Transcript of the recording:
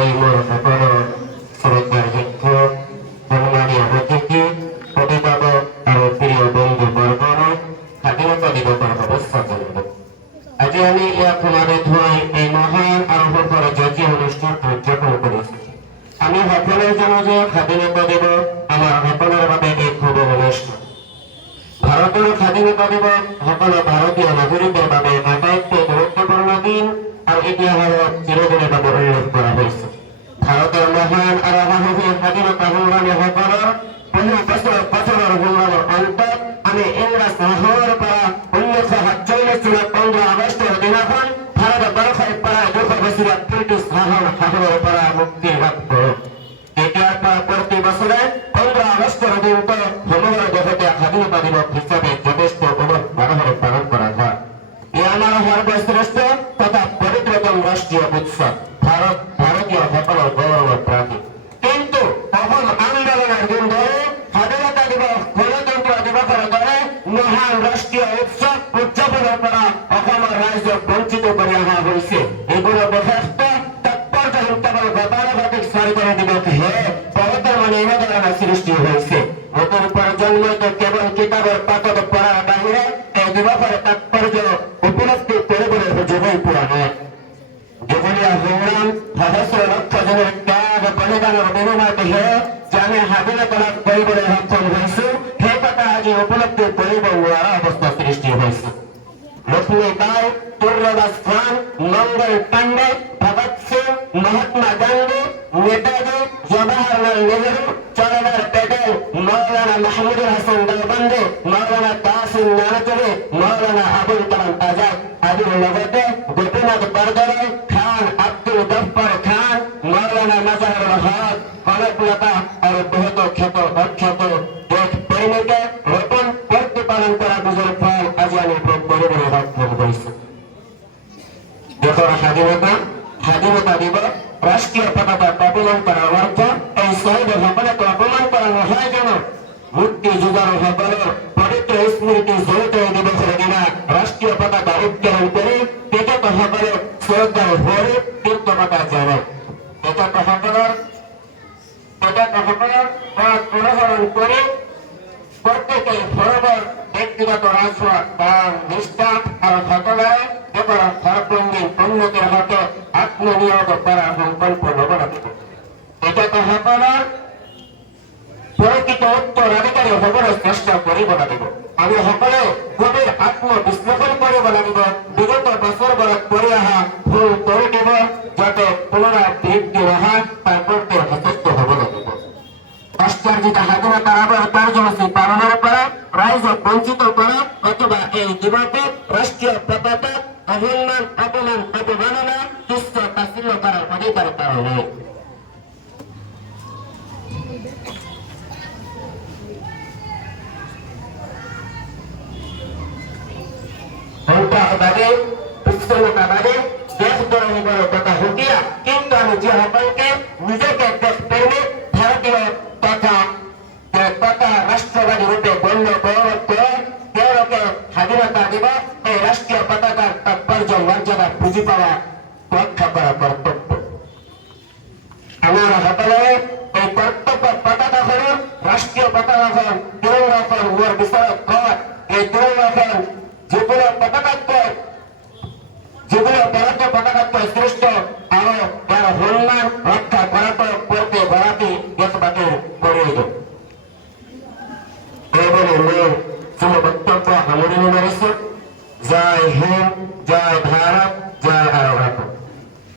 এই মোর সকল শ্রদ্ধার শিক্ষক সম্মানীয় অতিথি অভিভাবক আর প্রিয় বন্ধু বর্গণ স্বাধীনতা দিবসের অবস্থা করব। আজি আমি ইয়াত সমাবেত হৈ এই মহান আৰু সফল জাতীয় অনুষ্ঠান উদযাপন কৰিছো। আমি সকলোৱে জানো যে স্বাধীনতা দিৱস আমাৰ সকলোৰে বাবে এক শুভ অনুষ্ঠান। ভাৰতৰ স্বাধীনতা দিৱস সকলো ভাৰতীয় নাগৰিকৰ বাবে আটাইতকৈ গুৰুত্বপূৰ্ণ দিন আৰু ইতিহাসত চিৰদিনৰ বাবে উল্লেখ কৰা হৈছে। ভাৰতৰ মহান আৰু সাহসী স্বাধীনতা সংগ্ৰামীসকলৰ বহু বছৰৰ সংগ্ৰামৰ অন্তত আমি ইংৰাজ শাসনৰ পৰা 1947 চনত 15 আগষ্টৰ দিনাখন ভাৰতবৰ্ষই প্ৰায় 200 বছৰীয়া ব্ৰিটিছ শাসনৰ পৰা মুক্তি লাভ কৰে। তেতিয়াৰ পৰা প্ৰতি বছৰে 15 আগষ্টৰ দিনটো সমগ্ৰ দেশতে স্বাধীনতা দিৱস হিচাপে যথেষ্ট উলহ-মালহেৰে পালন কৰা হয়। ই আমাৰ সৰ্বশ্ৰেষ্ঠ তথা পবিত্ৰতম ৰাষ্ট্ৰীয় উৎসৱ, ভাৰতীয় সকলৰ গৌৰৱৰ প্ৰতীক। কিন্তু অসম আন্দোলনৰ দিন ধৰি স্বাধীনতা দিৱস, গণতন্ত্ৰ দিৱসৰ দৰে মহান ৰাষ্ট্ৰীয় উৎসৱ উদযাপনৰ পৰা অসমৰ ৰাইজক বঞ্চিত কৰি অহা হৈছে। এইবোৰৰ যথেষ্ট তাৎপৰ্যহীন কেৱল গতানুগতিক চৰকাৰী দিৱসহে বৰ্তমানে এনেধৰণৰ সৃষ্টি হৈছে। নতুন প্ৰজন্মইতো কেৱল কিতাপৰ পাতত পঢ়াৰ বাহিৰে এই দিৱসৰ তাৎপৰ্য উপলব্ধি কৰিবলৈ সুযোগেই পোৱা নাই। দীঘলীয়া সংগ্ৰাম, সহস্ৰ লক্ষ জনৰ ত্যাগ বলিদানৰ বিনিময়তহে যে আমি স্বাধীনতা লাভ কৰিবলৈ সক্ষম হৈছো, সেই কথা আজি উপলব্ধি কৰিব নোৱাৰা অৱস্থা সৃষ্টি হৈছে। লক্ষ্মী বাই, তুৰ্যদাস খান, মংগল পাণ্ডে, ভগৎ সিং, মহাত্মা গান্ধী, নেতাজী, জৱাহৰলাল নেহৰু, সরদার প্যাটেল, মৌলানা মাহমুদুল হাসান দেওবন্দি, মৌলানা কাসিম নানতুরি, মৌলানা আবুল কালাম আজাদ আদিৰ লগতে গোপীনাথ বৰদলৈ, খান আব্দুল গফ্ফাৰ খান, মৌলানা মাজহাৰুল হক, কনকলতা আৰু বহুতো খ্যাত অখ্যাত দেশ প্ৰেমিকে নতুন প্ৰতিপালন কৰা বীজৰ ফল আজি আমি ভোগ কৰিবলৈ সক্ষম হৈছো। দেশৰ স্বাধীনতা দিৱস, ৰাষ্ট্ৰীয় পতাকা অৱলম্বন কৰাৰ অৰ্থ এই শ্বহীদসকলক অপমান কৰা নহয় জানো? মুক্তিযুঁজাৰুসকলৰ পবিত্ৰ স্মৃতি জড়িত এই দিৱসৰ দিনা ৰাষ্ট্ৰীয় পতাকা উত্তোলন কৰি তেখেতসকলক শ্ৰদ্ধা ভৰি কৃতজ্ঞতা জনায়। তেখেতসকলৰ অনুসৰণ কৰি প্ৰত্যেকেই ঘৰৰ ব্যক্তিগত ৰাজপথ নিষ্ঠা আৰু সকলোৱে দেশৰ সৰ্বাংগীন উন্নতিৰ হকে আত্মনিয়োগ কৰাৰ সংকল্প ল'ব লাগিব। তেখেতসকলৰ প্ৰকৃত উত্তৰাধিকাৰী হ'বলৈ চেষ্টা কৰিব লাগিব। আমি সকলোৱে গভীৰ আত্মবিশ্লেষণ কৰিব লাগিব। বিগত বছৰবোৰত কৰি অহা ভুল ত্ৰুটিব যাতে পুনৰাবৃত্তি নহয় তাৰ প্ৰতি সচেষ্ট হ'ব লাগিব। ৰাষ্ট্ৰাৰ্জিত স্বাধীনতাৰ আৱৰ কাৰ্যসূচী পালনৰ পৰা ৰাইজক বঞ্চিত কৰা অথবা এই দিৱসত ৰাষ্ট্ৰীয় পতাকাক অপমাননা তুচ্ছ তাচ্ছিল্য কৰাৰ অধিকাৰ কাৰো নাই। সন্ত্ৰাসবাদী, বিচ্ছিন্নতাবাদী, দেশদ্ৰোহীবোৰৰ কথা সুকীয়া, কিন্তু আমি যিসকলকে নিজকে দেশপ্ৰেমিক ভাৰতীয় তথা ৰাষ্ট্ৰবাদী ৰূপে গণ্য গৌৰৱ কৰে, তেওঁলোকে স্বাধীনতা দিৱস এই ৰাষ্ট্ৰীয় পতাকাৰ তাৎপৰ্য মৰ্যাদা বুজি পোৱা, ৰক্ষা কৰা কৰ্তব্য। আমাৰ সকলোৱে এই কৰ্তব্য পতাকাখনৰ ৰাষ্ট্ৰীয় পতাকাখন তিৰংগাখন মোৰ বিচাৰত কয়, এই তিৰংগাখন যিকোনো ভাৰতীয় পতাকাতকৈ শ্ৰেষ্ঠ আৰু ইয়াৰ সন্মান ৰক্ষা কৰাটো প্ৰতিগৰাকী দেশবাসীৰ প্ৰয়োজন। এইবুলি মোৰ বক্তব্য সামৰণি মাৰিছো। জয় হিন্দ, জয়